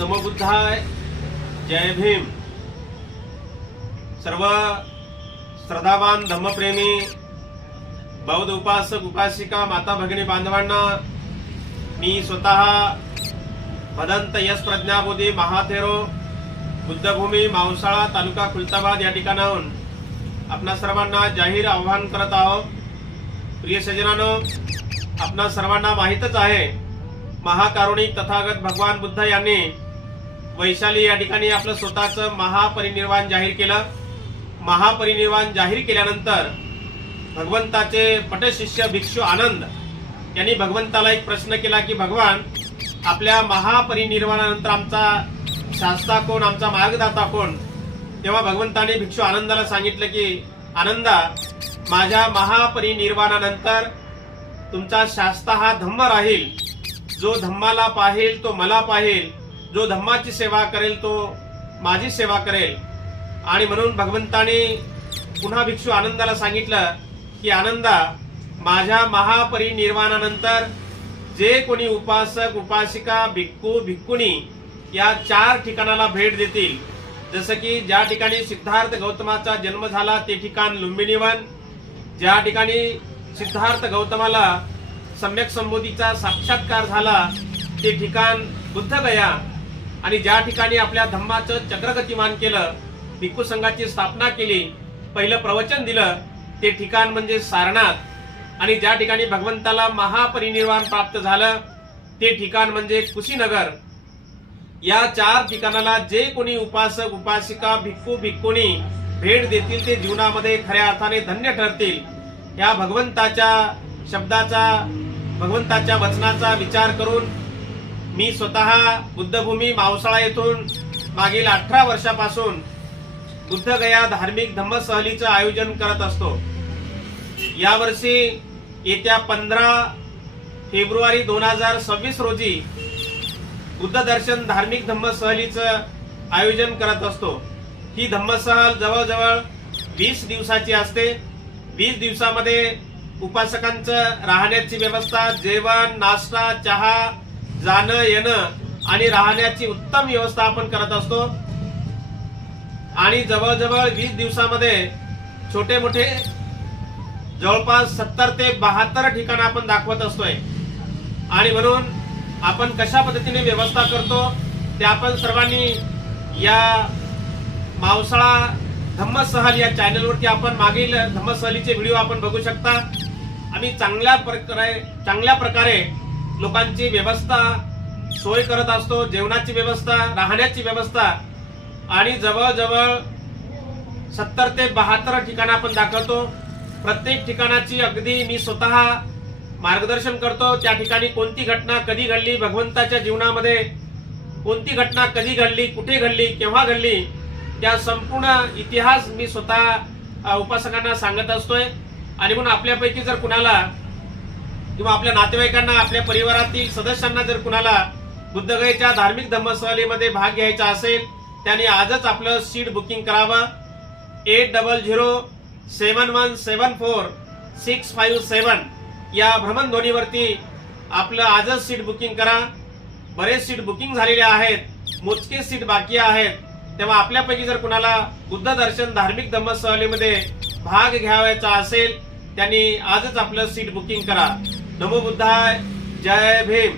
नमो बुद्धाय, जय भीम। सर्व श्रद्धावान धम्मप्रेमी बौद्ध उपासक उपासिका माता भगिनी बांधवांना मी स्वतः भदंत यश प्रज्ञाबोधी महाथेरो बुद्धभूमी मावसाळा तालुका खुलताबाद या ठिकाणाहून आपणा सर्वांना जाहीर आवाहन करत आहोत। प्रिय सज्जनांनो, आपणा सर्वांना माहीतच आहे महाकारुणिक तथागत भगवान बुद्ध यांनी वैशाली या ठिकाणी आपलं स्वतःचं महापरिनिर्वाण जाहीर केलं। महापरिनिर्वाण जाहीर केल्यानंतर भगवंताचे पटशिष्य भिक्षू आनंद यांनी भगवंताला एक प्रश्न केला की भगवान, आपल्या महापरिनिर्वाणानंतर आमचा शास्ता कोण, आमचा मार्गदाता कोण? तेव्हा भगवंताने भिक्षू आनंदाला सांगितलं की आनंदा, माझ्या महापरिनिर्वाणानंतर तुमचा शास्ता हा धम्म राहील। जो धम्माला पाहेल तो मला पाहेल, जो धम्माची सेवा करेल तो माझी सेवा करेल। आणि म्हणून भगवंताने पुन्हा भिक्षू आनंदाला सांगितलं की आनंदा, माझ्या महापरिनिर्वाणानंतर जे कोणी उपासक उपासिका भिक्खू भिक्खुनी या 4 ठिकाणाला भेट देतील, जसं की ज्या ठिकाणी सिद्धार्थ गौतमाचा जन्म झाला ते ठिकाण लुंबिनी वन, ज्या ठिकाणी सिद्धार्थ गौतमाला सम्यक संबोधीचा साक्षात्कार झाला ते ठिकाण बुद्धगया, आणि ज्या ठिकाणी आपल्या धम्माचं चक्रगतिमान केलं, भिक्खू संघाची स्थापना केली, पहिलं प्रवचन दिलं ते ठिकाण म्हणजे सारनाथ, आणि ज्या ठिकाणी भगवंताला महापरिनिर्वाण प्राप्त झालं ते ठिकाण म्हणजे कुशीनगर। या 4 ठिकाणाला जे कोणी उपासक उपासिका भिक्खू भिक्खुनी भेट देतील ते जीवनामध्ये खऱ्या अर्थाने धन्य ठरतील। या भगवंताच्या शब्दाचा, भगवंताच्या वचनाचा विचार करून मी स्वतः बुद्धभूमी मावसाळा येथून मागील 18 वर्षापासून बुद्धगया धार्मिक धम्म सहलीचं आयोजन करत असतो। यावर्षी येत्या 15 फेब्रुवारी 2026 रोजी बुद्ध दर्शन धार्मिक धम्म सहलीचं आयोजन करत असतो। ही धम्म सहल जवळजवळ 20 दिवसाची असते। 20 दिवसामध्ये उपासकांचं राहण्याची व्यवस्था, जेवण, नाश्ता, चहा, जाणं येणं आणि राहण्याची उत्तम व्यवस्था आपण करत असतो। आणि जवळजवळ 20 दिवसामध्ये छोटे मोठे जवळपास 70 ते 72 ठिकाण आपण दाखवत असतोय। आणि म्हणून आपण कशा पद्धतीने व्यवस्था करतो ते आपण सर्वांनी या मावसाळा धम्म सहल या चॅनलवरती आपण मागील धम्म सहलीचे व्हिडिओ आपण बघू शकता। आम्ही चांगल्या प्रकारे लोकांची व्यवस्था सोय करत असतो, जेवणाची व्यवस्था, राहण्याची व्यवस्था, आणि जवळजवळ 70 ते 72 ठिकाणं आपण दाखवतो। प्रत्येक ठिकाणाची अगदी मी स्वतः मार्गदर्शन करतो। त्या ठिकाणी कोणती घटना कधी घडली, भगवंताच्या जीवनामध्ये कोणती घटना कधी घडली, कुठे घडली, केव्हा घडली, त्या संपूर्ण इतिहास मी स्वतः उपासकांना सांगत असतोय। आणि म्हणून आपल्यापैकी जर कुणाला किंवा आपल्या नातेवाईकांना, आपल्या परिवारातील सदस्यांना जर कुणाला बुद्धगयेच्या धार्मिक धम्म सहलीमध्ये भाग घ्यायचा असेल त्यांनी आजच आपलं सीट बुकिंग करावं। 80007174 या भ्रमणध्वनीवरती आपलं आजच सीट बुकिंग करा। बरेच सीट बुकिंग झालेले आहेत, मोजके सीट बाकी आहेत। तेव्हा आपल्यापैकी जर कुणाला बुद्ध दर्शन धार्मिक धम्म सहलीमध्ये भाग घ्यायचा असेल त्यांनी आजच आपलं सीट बुकिंग करा। नमो बुद्धाय, जय भीम।